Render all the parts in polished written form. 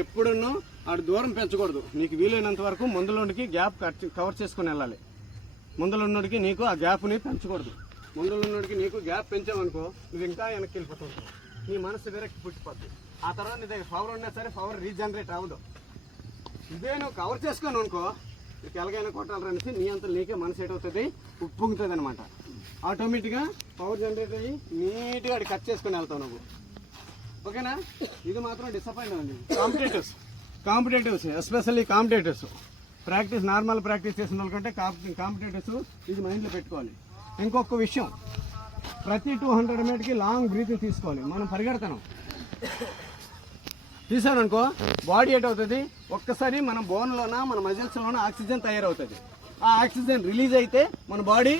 ఎప్పుడున్నో ఆడు దూరం పెంచకూడదు. నీకు వీలైనంత వరకు ముందులోనికి గ్యాప్ కవర్ చేసుకుని వెళ్ళాలి. ముందులున్నోడికి నీకు ఆ గ్యాప్ని పెంచకూడదు. ముందులున్నోడికి నీకు గ్యాప్ పెంచావనుకో నువ్వు ఇంకా వెనక్కి వెళ్ళిపోతుంటావు. నీ మనసు విరక్తి పుట్టిపోద్ది. ఆ తర్వాత నీ దగ్గర పవర్ ఉన్నా సరే పవర్ రీజనరేట్ అవ్వదు. ఇదే నువ్వు కవర్ చేసుకొని అనుకో నీకు ఎలాగైనా కొట్టాలనేసి నీ అంతా నీకే మనసు ఏటవుతుంది, ఉప్పొంగుతుంది అనమాట. ఆటోమేటిక్గా పవర్ జనరేట్ అయ్యి నీట్గా అది కట్ చేసుకొని వెళ్తావు నువ్వు. ఓకేనా? ఇది మాత్రం డిసప్పాయింట్ ఉంది. Competitives especially competitives practice normal practice చేసిన వాళ్ళకంటే కాంపిటేటివ్స్ ఇది మైండ్లో పెట్టుకోవాలి. ఇంకొక విషయం, ప్రతి 200 మీటర్కి లాంగ్ బ్రీతింగ్ తీసుకోవాలి. మనం పరిగెడతాం తీసామనుకో బాడీ ఏటవుతుంది, ఒక్కసారి మన బోన్లోన మన మజిల్స్లోన ఆక్సిజన్ తయారవుతుంది. ఆ ఆక్సిజన్ రిలీజ్ అయితే మన బాడీ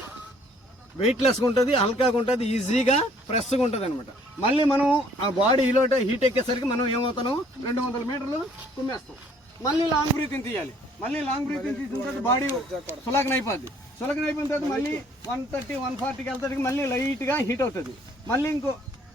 వెయిట్లెస్గా ఉంటుంది, హల్కాగా ఉంటుంది, ఈజీగా ఫ్రెష్గా ఉంటుంది అనమాట. మళ్ళీ మనం ఆ బాడీ హీట్ ఎక్కేసరికి మనం ఏమవుతాం 200 మీటర్లు కుమ్మేస్తాం. మళ్ళీ లాంగ్ బ్రీతింగ్ తీయాలి. మళ్ళీ లాంగ్ బ్రీతింగ్ తీసిన తర్వాత బాడీ సులకన అయిపోద్ది. సులకన అయిపోయిన తర్వాత మళ్ళీ 130, 140కి వెళ్తానికి మళ్ళీ లైట్గా హీట్ అవుతుంది. మళ్ళీ ఇంకో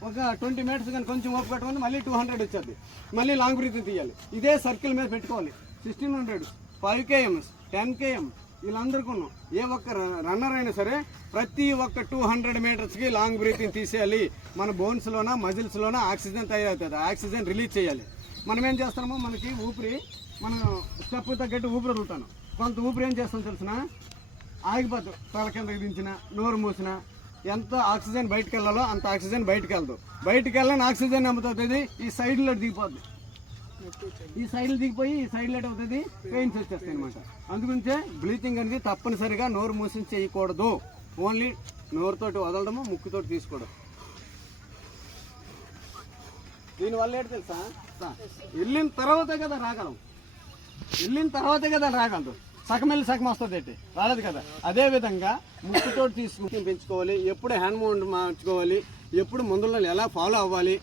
ఒక 20 మీటర్స్ కానీ కొంచెం ఓపిక పెట్టుకుంటే మళ్ళీ 200 వచ్చేది. మళ్ళీ లాంగ్ బ్రీతింగ్ తీయాలి. ఇదే సర్కిల్ మీద పెట్టుకోవాలి. 1600, 5 km, 10 km వీళ్ళందరికీ ఉన్నాం. ఏ ఒక్క రన్నర్ అయినా సరే ప్రతి ఒక్క 200 మీటర్స్కి లాంగ్ బ్రీతింగ్ తీసేయాలి. మన బోన్స్లోన మజిల్స్లోన ఆక్సిజన్ తయారవుతుంది. ఆక్సిజన్ రిలీజ్ చేయాలి. మనం ఏం చేస్తామో మనకి ఊపిరి మనం స్టెప్ తగ్గట్టు ఊపిరి వదులుతాను. కొంత ఊపిరి ఏం చేస్తాం తెలిసిన ఆగిపోతాం. తల కిందకి దించిన నోరు మూసిన ఎంత ఆక్సిజన్ బయటకు వెళ్ళాలో అంత ఆక్సిజన్ బయటకు వెళ్తాం. బయటకు వెళ్ళని ఆక్సిజన్ అమ్ముతుంది ఈ సైడ్లో దిగిపోద్ది. ఈ సైడ్లు దిగిపోయి ఈ సైడ్లో అవుతుంది పెయిన్స్ వచ్చేస్తాయి అనమాట. అందుగురించే బ్లీచింగ్ అనేది తప్పనిసరిగా నోరు మూసి చేయకూడదు. ఓన్లీ నోరుతోటి వదలడము, ముక్కుతోటి తీసుకోవడం. దీనివల్ల ఏంటి తెలుసా, వెళ్ళిన తర్వాతే కదా రాగలం. వెళ్ళిన తర్వాతే కదా రాగలదు. సగం వెళ్ళి సగం వస్తుంది ఏంటి రాలేదు కదా. అదేవిధంగా ముక్కుతోటి తీసుకుని పెంచుకోవాలి. ఎప్పుడు హ్యాండ్ మౌంట్ మార్చుకోవాలి, ఎప్పుడు ముందులో ఎలా ఫాలో అవ్వాలి,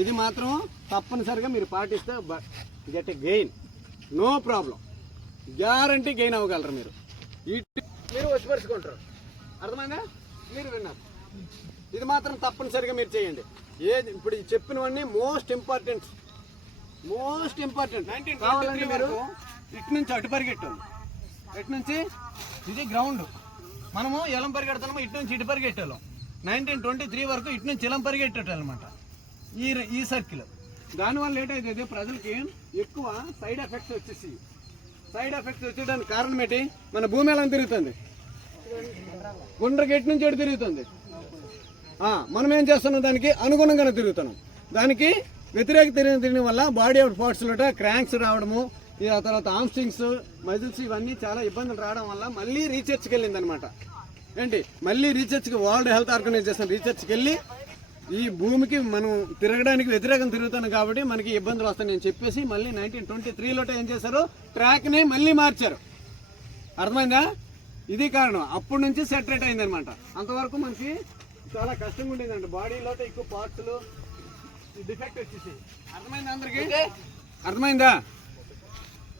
ఇది మాత్రం తప్పనిసరిగా మీరు పాటిస్తే get a gain. No problem, guarantee gain అవ్వగలరు మీరు. మీరు వచ్చిపరుచుకుంటారు. అర్థమైందా? మీరు విన్నారు. ఇది మాత్రం తప్పనిసరిగా మీరు చేయండి. ఇప్పుడు చెప్పినవన్నీ మోస్ట్ ఇంపార్టెంట్ కావాలంటే మీరు ఇటు నుంచి అటు పరిగెట్టాలి. ఇటు నుంచి ఇది గ్రౌండ్, మనము ఎలం పరిగెడతాము, ఇటు నుంచి ఇటు పరిగెట్టాం. 1923 వరకు ఇటు నుంచి ఎలం పరిగెట్టాలన్నమాట ఈ సర్కిల్. దానివల్ల ఏంటైతే ప్రజలకి ఎక్కువ సైడ్ ఎఫెక్ట్స్ వచ్చేయడానికి కారణం ఏంటి, మన భూమి ఎలా తిరుగుతుంది, గుండ్రకి ఎటు నుంచి ఎటు తిరుగుతుంది. మనం ఏం చేస్తున్నాం, దానికి అనుగుణంగానే తిరుగుతున్నాం. దానికి వ్యతిరేక తిరగడం వల్ల బాడీ ఆఫ్ పార్ట్స్లో క్రాంక్స్ రావడము, ఆ తర్వాత ఆమ్స్ట్రింగ్స్, మజిల్స్ ఇవన్నీ చాలా ఇబ్బందులు రావడం వల్ల మళ్ళీ రీసెర్చ్కి వెళ్ళింది అనమాట. ఏంటి మళ్ళీ రీసెర్చ్కి వరల్డ్ హెల్త్ ఆర్గనైజేషన్ రీసెర్చ్కి వెళ్ళి ఈ భూమికి మనం తిరగడానికి వ్యతిరేకంగా తిరుగుతున్నాం కాబట్టి మనకి ఇబ్బందులు వస్తాయని చెప్పేసి మళ్ళీ 1923లో ఏం చేశారు, ట్రాక్ని మళ్ళీ మార్చారు. అర్థమైందా? ఇది కారణం. అప్పటి నుంచి సెటరేట్ అయిందనమాట. అంతవరకు మనకి చాలా కష్టంగా ఉండేదండి. బాడీలో ఎక్కువ పార్ట్స్లు డిఫెక్ట్ వచ్చేసి. అర్థమైందా అందరికీ? అర్థమైందా?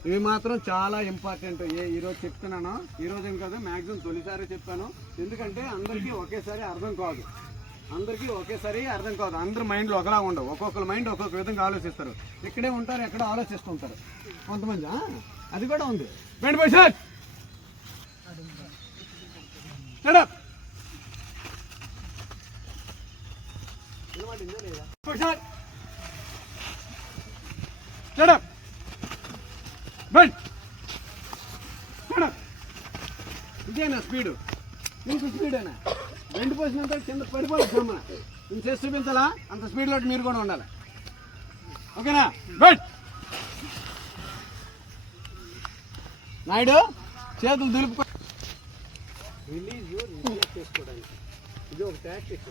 ఇవి మాత్రం చాలా ఇంపార్టెంట్. ఈరోజు చెప్తున్నాను, ఈరోజు ఏం కాదు, మ్యాక్సిమం తొలిసారి చెప్పాను. ఎందుకంటే అందరికీ ఒకేసారి అర్థం కాదు. అందరి మైండ్లో ఒకలా ఉండవు. ఒక్కొక్కరు మైండ్ ఒక్కొక్క విధంగా ఆలోచిస్తారు. ఇక్కడే ఉంటారు, ఎక్కడో ఆలోచిస్తుంటారు కొంతమంది. అది కూడా ఉంది. ఇదేనా స్పీడు? మీకు స్పీడేనా? బెండ్ పోసినంత కింద పడిపోవచ్చు. నేను చేసి చూపించాలా? అంత స్పీడ్లో మీరు కూడా ఉండాలి. ఓకేనా? బెండ్ నాయుడు చేతులు దులుపుకో. రిలీజ్ చేసుకోవడానికి ఇది ఒక ప్రాక్టీస్.